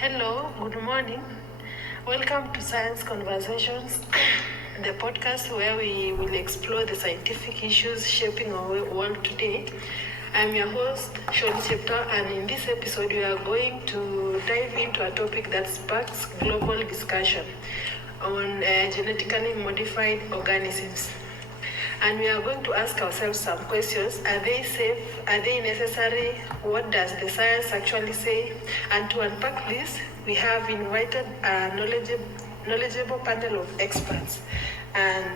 Hello, good morning. Welcome to Science Conversations, the podcast where we will explore the scientific issues shaping our world today. I'm your host, Shoni Chepta, and in this episode, we are going to dive into a topic that sparks global discussion on genetically modified organisms. And we are going to ask ourselves some questions. Are they safe? Are they necessary? What does the science actually say? And to unpack this, we have invited a knowledgeable panel of experts. And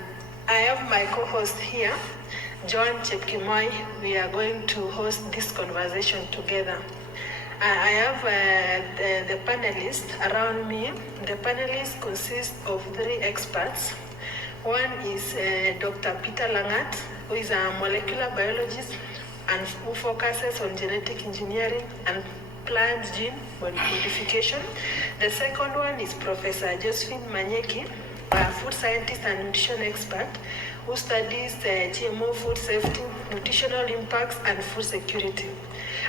I have my co-host here, John Chepkemoi. We are going to host this conversation together. I have the panelists around me. The panelists consist of 3 experts. One is Dr. Peter Langat, who is a molecular biologist and who focuses on genetic engineering and plant gene modification. The second one is Professor Josephine Manyeki, a food scientist and nutrition expert who studies GMO food safety, nutritional impacts, and food security.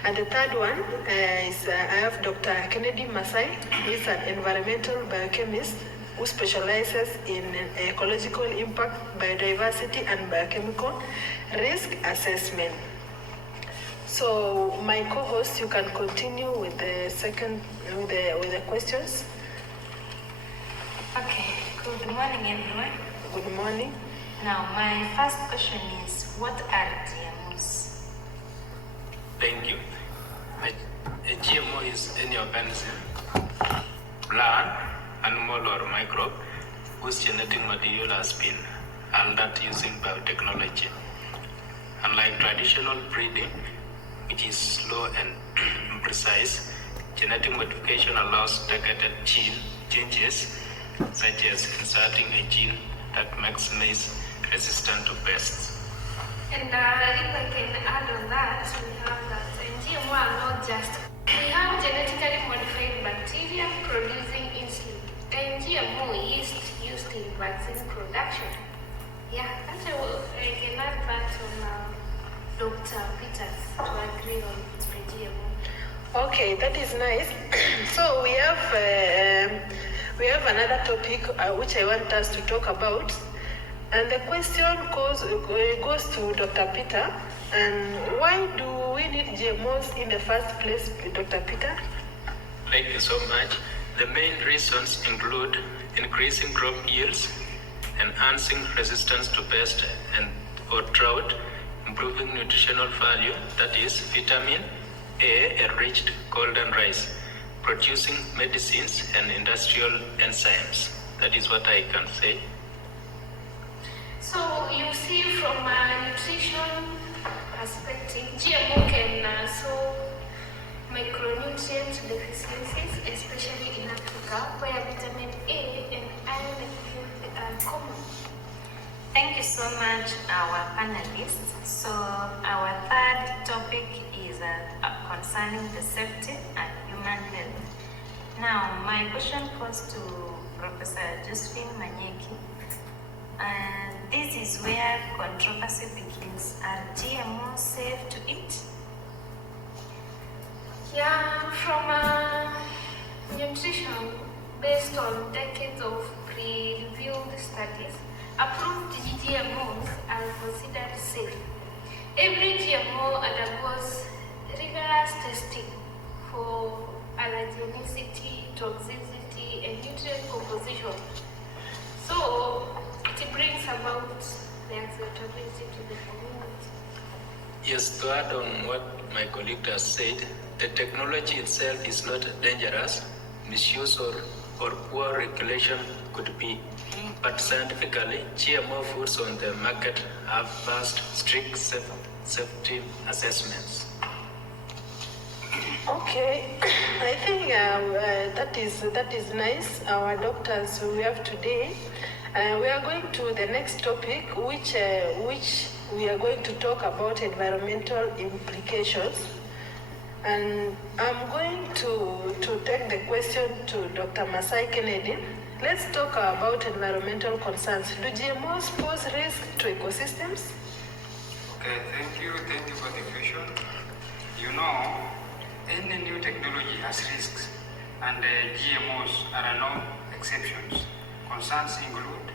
And the third one is I have Dr. Kennedy Masai, who is an environmental biochemist who specializes in ecological impact, biodiversity, and biochemical risk assessment. So, my co-host, you can continue with the questions. Okay, good morning everyone. Good morning. Now, my first question is, what are GMOs? Thank you. A GMO is any organism, plant, animal or microbe, whose genetic material has been altered using biotechnology. Unlike traditional breeding, which is slow and imprecise, genetic modification allows targeted gene changes, such as inserting a gene that makes maize resistant to pests. And if I can add on that, we have that GMO are not just, we have genetically modified bacteria producing insulin. And GMO yeast used in vaccine production. Yeah, that's I can add that on Dr. Peters to agree on the GMO. Okay, that is nice. So we have another topic which I want us to talk about, and the question goes to Dr. Peter. And why do we need GMOs in the first place, Dr. Peter? Thank you so much. The main reasons include increasing crop yields, enhancing resistance to pest or drought, improving nutritional value, that is vitamin A enriched golden rice, producing medicines and industrial enzymes. That is what I can say. So you see, from a nutrition perspective, GMO can solve micronutrient deficiencies, especially in Africa, where vitamin A and iron are common. Thank you so much, our panelists. So, our third topic is concerning the safety and human health. Now, my question goes to Professor Josephine Manyeki. And this is where controversy begins. Are GMOs safe to eat? Yeah, from nutrition, based on decades of peer-reviewed studies, approved GMOs are considered safe. Every GMO undergoes rigorous testing for allergenicity, toxicity, and nutrient composition. So it brings about the acceptability to the community. Yes, to add on what my colleague has said, the technology itself is not dangerous. Misuse or poor regulation could be. But scientifically, GMO foods on the market have passed strict safety assessments. Okay, I think that is nice. Our doctors we have today. We are going to the next topic, which we are going to talk about environmental implications. And I'm going to take the question to Dr. Masai Kennedy. Let's talk about environmental concerns. Do GMOs pose risk to ecosystems? Okay, thank you for the question. You know, any new technology has risks. and GMOs are no exceptions. Concerns include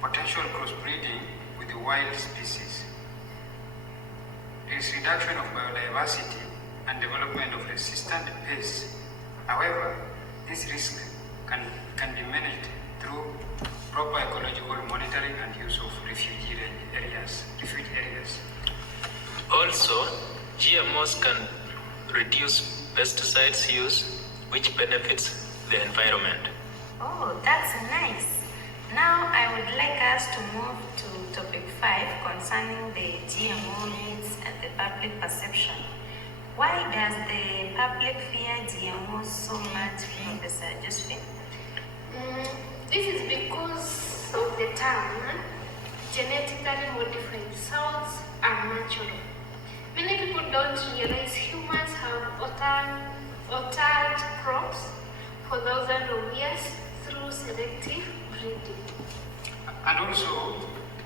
potential crossbreeding with the wild species. There is reduction of biodiversity and development of resistant pests. However, this risk can be managed through proper ecological monitoring and use of refuge areas. Also, GMOs can reduce pesticides use, which benefits the environment. Oh, that's nice. Now I would like us to move to topic 5 concerning the GMO needs and the public perception. Why does the public fear GMOs so much, Professor Josephine? This is because of the term genetically modified sounds unnatural. Many people don't realize humans have altered crops for thousands of years through selective breeding. And also,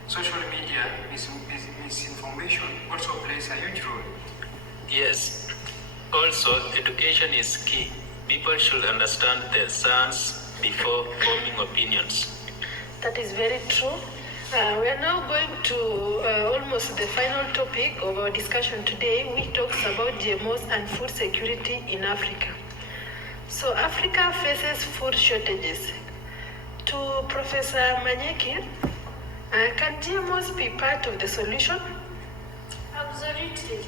social media misinformation also plays a huge role. Yes. Also, education is key. People should understand the science before forming opinions. That is very true. We are now going to almost the final topic of our discussion today, which talks about GMOs and food security in Africa. So Africa faces food shortages. To Professor Manyeki, can GMOs be part of the solution? Absolutely.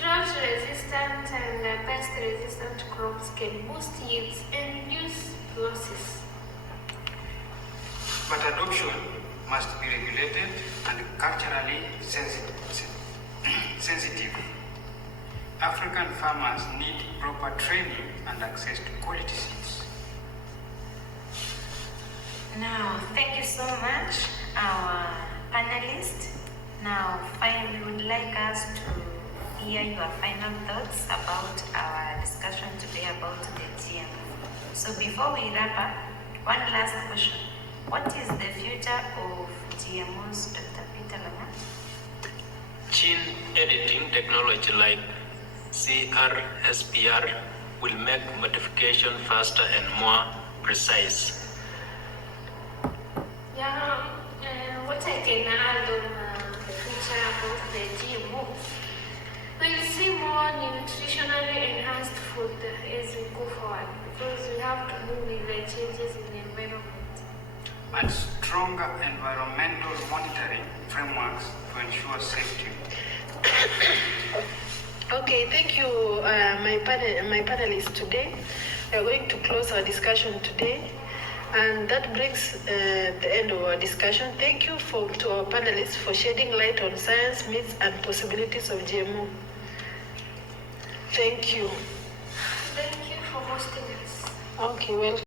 Drought-resistant and pest-resistant crops can boost yields and reduce losses. But adoption must be regulated and culturally sensitive. African farmers need proper training and access to quality seeds. Now, thank you so much, our panelists. Now, finally, we would like us to hear your final thoughts about our discussion today about the GMO. So before we wrap up, one last question. What is the future of GMOs, Dr. Peter Lamar? Gene editing technology like CRISPR will make modification faster and more precise. Yeah, what I can add on the future about the GMOs, we'll see more nutritionally enhanced food as we go forward because we have to move with the changes in the environment. And stronger environmental monitoring frameworks to ensure safety. Okay, thank you, my panelists today. We are going to close our discussion today, and that brings the end of our discussion. Thank you to our panelists for shedding light on science, myths, and possibilities of GMO. Thank you. Thank you for hosting us. Okay, well.